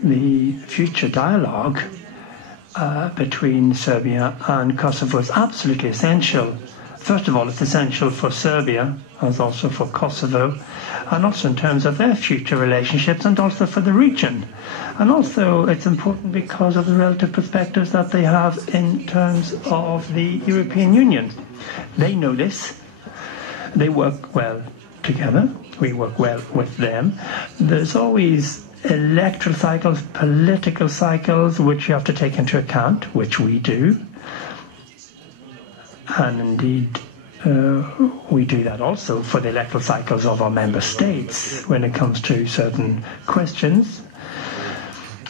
the future dialogue between Serbia and Kosovo is absolutely essential. First of all, it's essential for Serbia, as also for Kosovo, and also in terms of their future relationships, and also for the region. And also it's important because of the relative perspectives that they have in terms of the European Union. They know this. They work well together. We work well with them. There's always electoral cycles, political cycles, which you have to take into account, which we do. And indeed, we do that also for the electoral cycles of our member states when it comes to certain questions.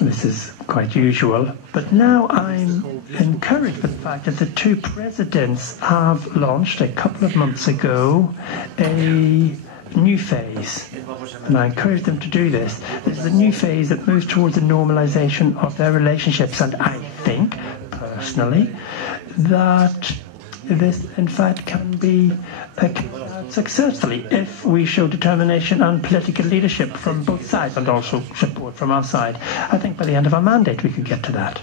This is quite usual. But now I'm encouraged by the fact that the two presidents have launched a couple of months ago a new phase. And I encourage them to do this. This is a new phase that moves towards the normalization of their relationships. And I think, personally, that this, in fact, can be carried out successfully if we show determination and political leadership from both sides and also support from our side. I think by the end of our mandate we could get to that.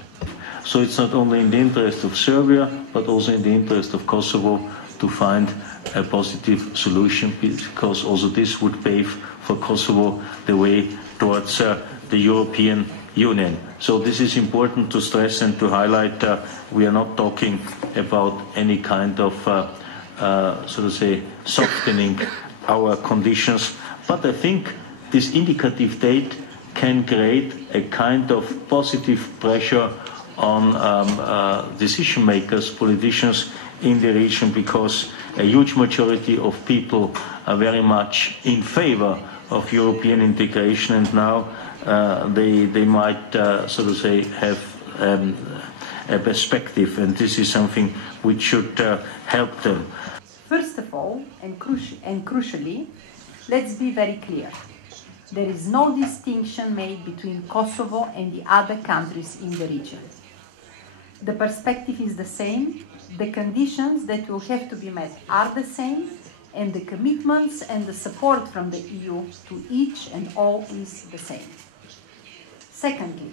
So it's not only in the interest of Serbia, but also in the interest of Kosovo to find a positive solution, because also this would pave for Kosovo the way towards the European Union. So this is important to stress and to highlight. We are not talking about any kind of, so to say, softening our conditions, but I think this indicative date can create a kind of positive pressure on decision makers, politicians in the region, because a huge majority of people are very much in favor of European integration, and now they might, so to say, have a perspective, and this is something which should help them. First of all, and crucially, let's be very clear. There is no distinction made between Kosovo and the other countries in the region. The perspective is the same, the conditions that will have to be met are the same, and the commitments and the support from the EU to each and all is the same. Secondly,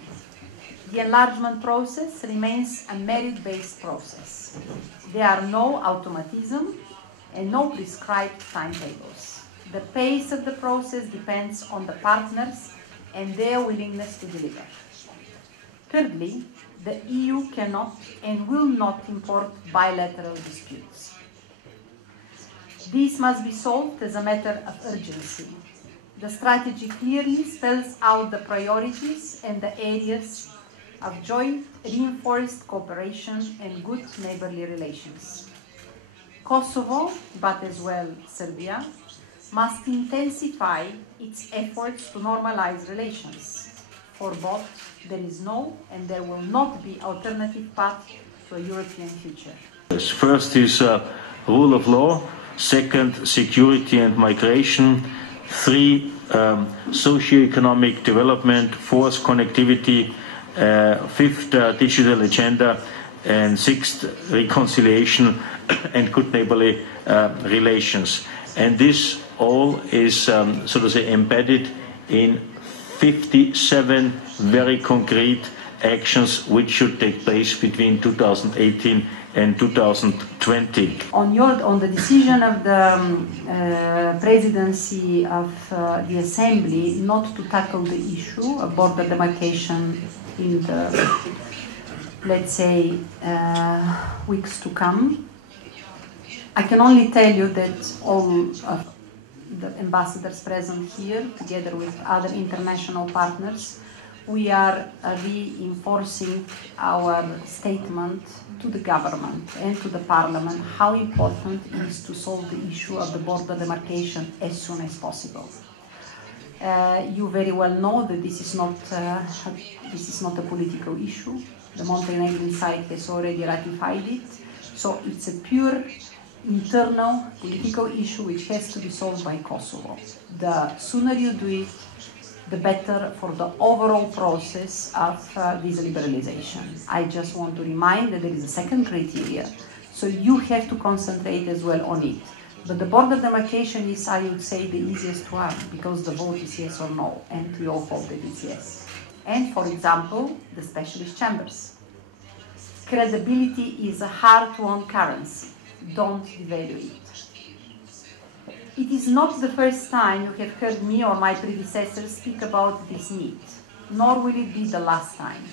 the enlargement process remains a merit-based process. There are no automatism and no prescribed timetables. The pace of the process depends on the partners and their willingness to deliver. Thirdly, the EU cannot and will not import bilateral disputes. These must be solved as a matter of urgency. The strategy clearly spells out the priorities and the areas of joint reinforced cooperation and good neighborly relations. Kosovo, but as well Serbia, must intensify its efforts to normalize relations. For both, there is no and there will not be alternative path to a European future. First is rule of law. Second, security and migration. 3, socio-economic development. 4th, connectivity. 5th, digital agenda. And 6th, reconciliation and good neighborly relations. And this all is, so to say, embedded in 57 very concrete actions which should take place between 2018 and 2020. On the decision of the presidency of the Assembly not to tackle the issue of border demarcation in the, let's say, weeks to come, I can only tell you that all of the ambassadors present here, together with other international partners, we are reinforcing our statement to the government and to the parliament how important it is to solve the issue of the border demarcation as soon as possible. You very well know that this is not a political issue. The Montenegrin side has already ratified it, so it's a pure internal political issue which has to be solved by Kosovo. The sooner you do it, the better for the overall process of visa liberalization. I just want to remind that there is a second criteria, so you have to concentrate as well on it. But the border demarcation is, I would say, the easiest one, because the vote is yes or no, and we all hope that it's yes. and, for example, the specialist chambers. Credibility is a hard-won currency. Don't devalue it. It is not the first time you have heard me or my predecessors speak about this need, nor will it be the last time.